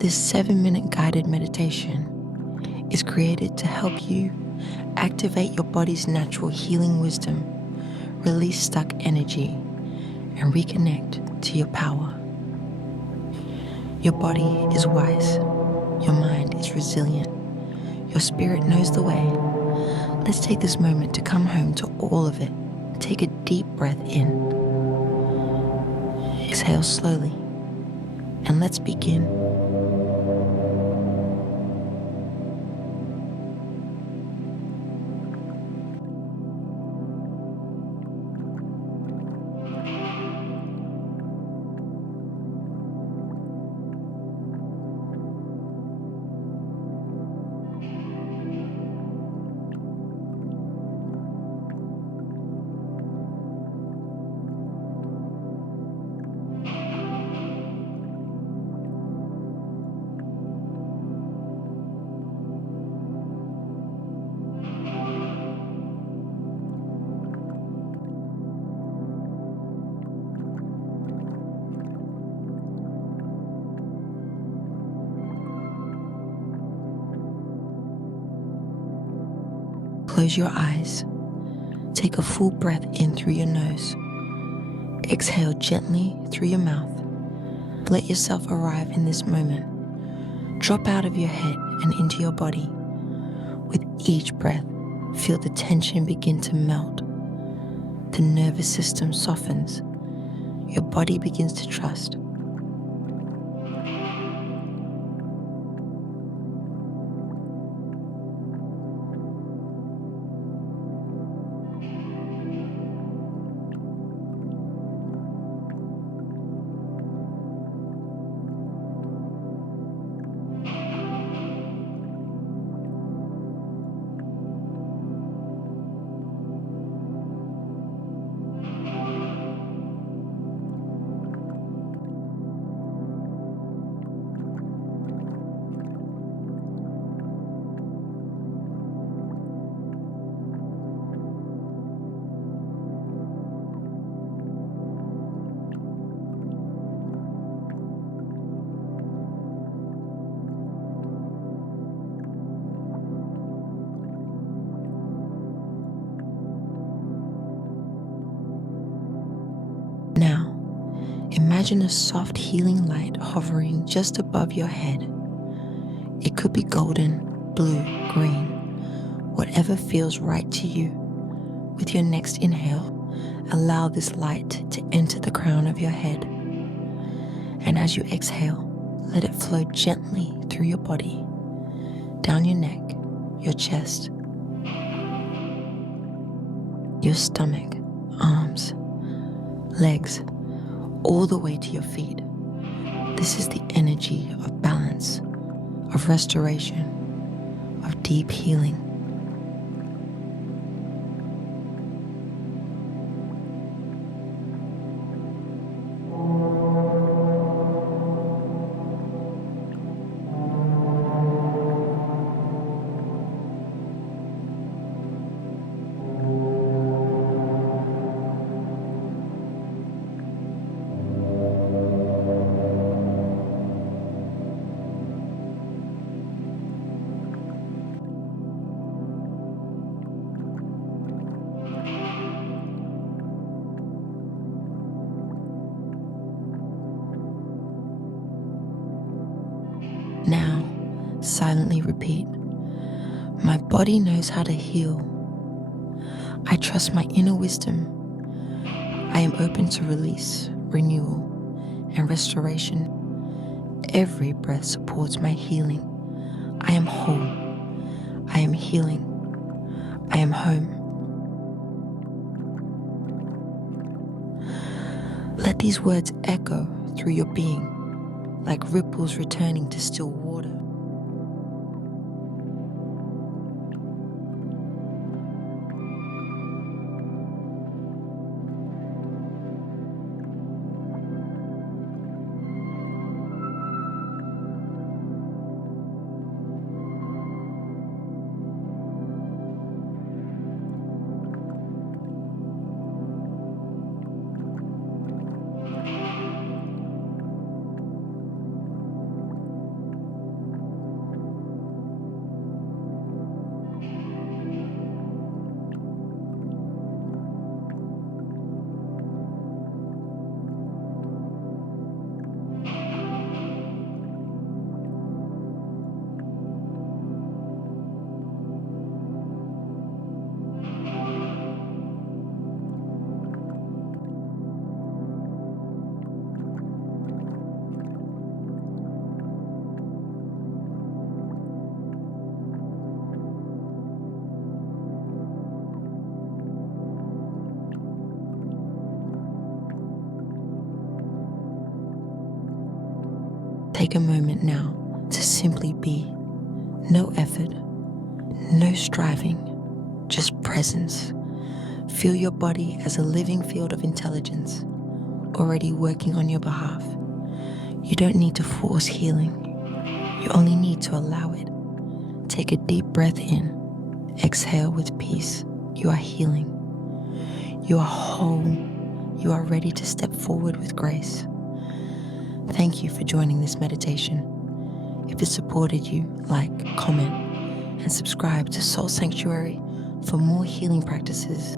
This 7-minute guided meditation is created to help you activate your body's natural healing wisdom, release stuck energy, and reconnect to your power. Your body is wise, your mind is resilient, your spirit knows the way. Let's take this moment to come home to all of it. Take a deep breath in. Exhale slowly, and let's begin. Close your eyes. Take a full breath in through your nose. Exhale gently through your mouth. Let yourself arrive in this moment. Drop out of your head and into your body. With each breath, feel the tension begin to melt. The nervous system softens. Your body begins to trust. Now, imagine a soft healing light hovering just above your head. It could be golden, blue, green, whatever feels right to you. With your next inhale, allow this light to enter the crown of your head. And as you exhale, let it flow gently through your body, down your neck, your chest, your stomach, arms, legs, all the way to your feet. This is the energy of balance, of restoration, of deep healing. Now, silently repeat, my body knows how to heal. I trust my inner wisdom. I am open to release, renewal, and restoration. Every breath supports my healing. I am whole. I am healing. I am home. Let these words echo through your being, like ripples returning to still water. Take a moment now to simply be. No effort, no striving, just presence. Feel your body as a living field of intelligence, already working on your behalf. You don't need to force healing. You only need to allow it. Take a deep breath in. Exhale with peace. You are healing. You are whole. You are ready to step forward with grace. Thank you for joining this meditation. If it supported you, like, comment, and subscribe to Soul Sanctuary for more healing practices.